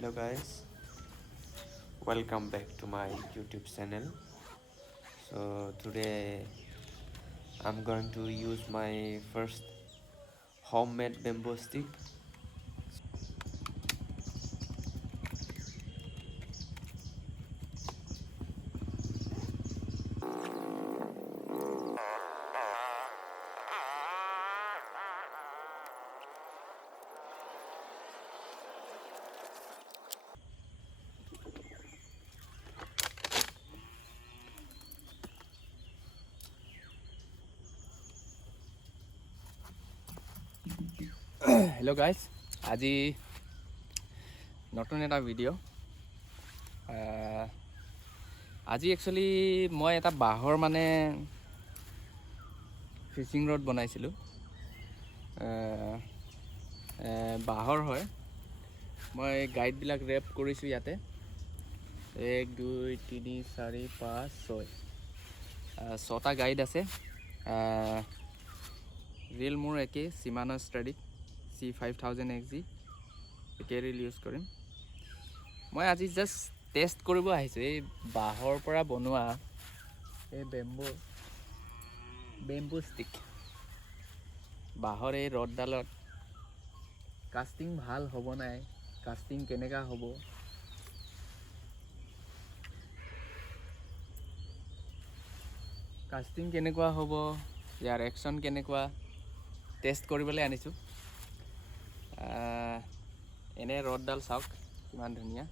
Hello guys, welcome back to my YouTube channel. So today I'm going to use my first homemade bamboo stick. Hello guys, আজি নতুন এটা video' আজি actually মই এটা বাঁহৰ fishing road বনাইছিলোঁ। বাঁহৰ হয়। মই গাইডবিলাক ৰেপ কৰিছোঁ ইয়াতে 1 2 3 4 5 6 6টা গাইড আছে। ৰিল মোৰ একেই Shimano Stradic C5000 XG একে ৰিল ইউজ কৰিম। মই আজি জাষ্ট টেষ্ট কৰিব আহিছোঁ এই বাঁহৰ পৰা বনোৱা এই বেম্বু ষ্টিক। বাঁহৰ এই ৰডডালত কাষ্টিং ভাল হ'ব নাই, কাষ্টিং কেনেকুৱা হ'ব, ইয়াৰ একশ্যন কেনেকুৱা টেষ্ট কৰিবলৈ আনিছোঁ। এনে ৰডডাল চাওক কিমান ধুনীয়া।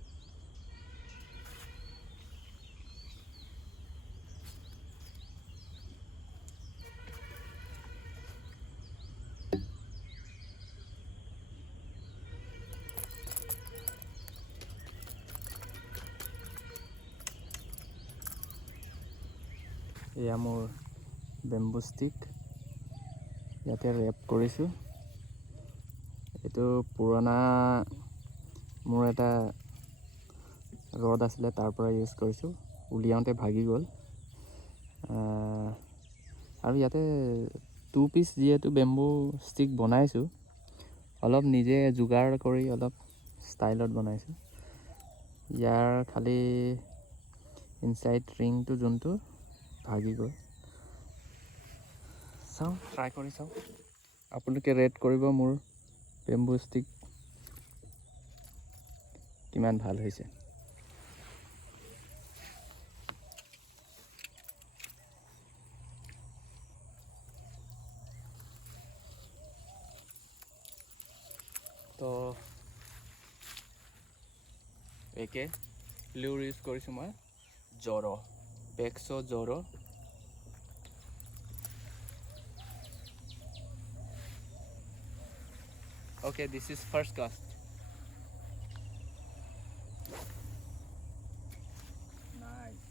এয়া মোৰ বেম্বু ষ্টিক, ইয়াতে ৰেপ কৰিছোঁ। এইটো পুৰণা মোৰ এটা ৰড আছিলে, তাৰ পৰা ইউজ কৰিছোঁ। উলিয়াওঁতে ভাগি গ'ল। আৰু ইয়াতে 2 পিচ যিহেতু বেম্বু ষ্টিক বনাইছোঁ, অলপ নিজে যোগাৰ কৰি অলপ ষ্টাইলত বনাইছোঁ। ইয়াৰ খালি ইনচাইড ৰিংটো যোনটো ভাগি গ'ল। চাওঁ, ট্ৰাই কৰি চাওঁ। আপোনালোকে ৰেট কৰিব মোৰ বেম্বু ষ্টিক কিমান ভাল হৈছে। তো একে লুৰ ইউজ কৰিছোঁ মই, জৰ' পেক্সো জৰ'। Okay, this is first cast. Nice.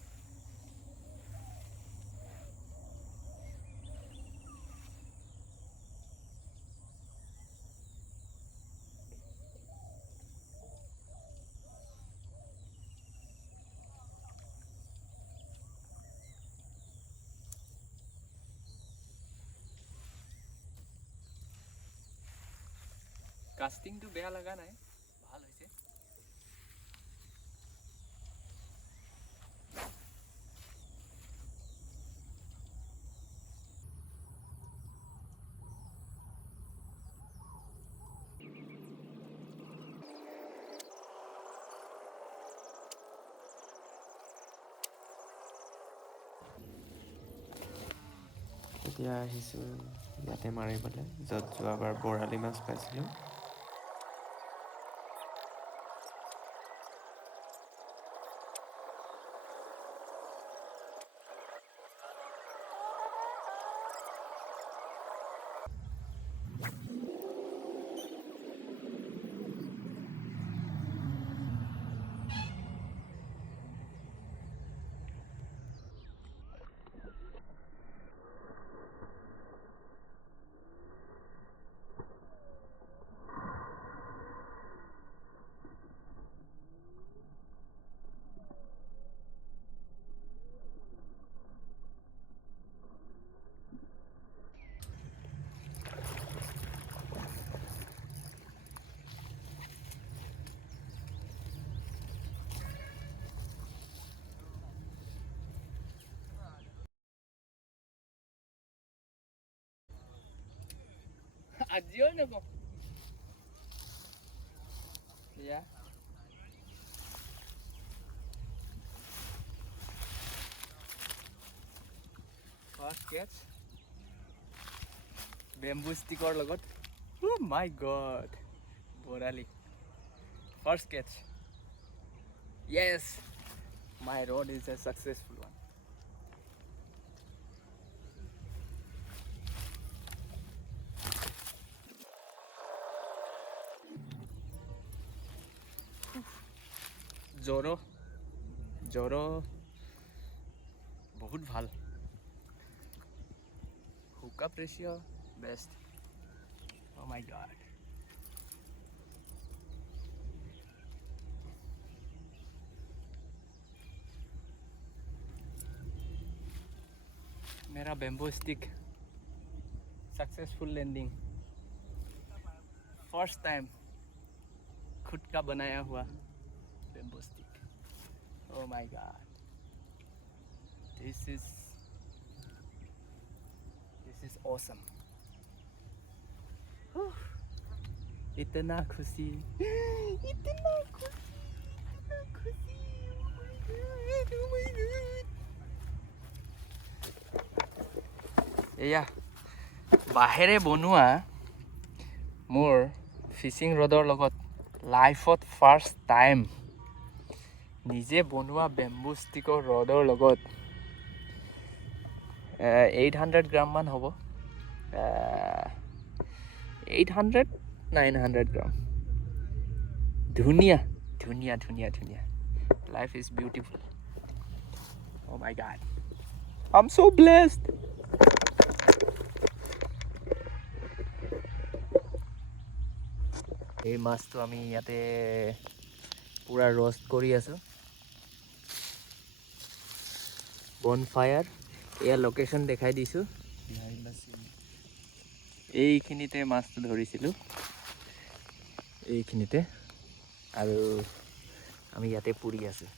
কাষ্টিংটো বেয়া লগা নাই, ভাল হৈছে। এতিয়া আহিছোঁ ইয়াতে মাৰিবলৈ, য'ত যোৱাবাৰ বৰালি মাছ পাইছিলোঁ। আজিও নাপাওঁ এয়া ফাৰ্ষ্ট কেচ বেম্বু ষ্টিকৰ লগত মাই গড বৰালি ফাৰ্ষ্ট কেচ yes my rod is a successful one জ্বৰ বহুত ভাল হুকআপ ৰেচিঅ' বেষ্ট অ' মাই গড मेरा bamboo stick successful landing first time खुद का बनाया हुआ bamboo stick oh my god this is awesome इतना खुशी oh my god এয়া বাঁহেৰে বনোৱা মোৰ ফিচিং ৰডৰ লগত লাইফত ফাৰ্ষ্ট টাইম নিজে বনোৱা বেম্বু ষ্টিকৰ ৰডৰ লগত 800 গ্ৰামমান হ'ব 800-900 গ্ৰাম ধুনীয়া life is beautiful O' my god I am so blessed এই মাছটো আমি ইয়াতে পুৰা ৰষ্ট কৰি আছোঁ বনফায়াৰ এয়া লোকেশ্যন দেখাই দিছোঁ এইখিনিতে মাছটো ধৰিছিলোঁ এইখিনিতে আৰু আমি ইয়াতে পুৰি আছোঁ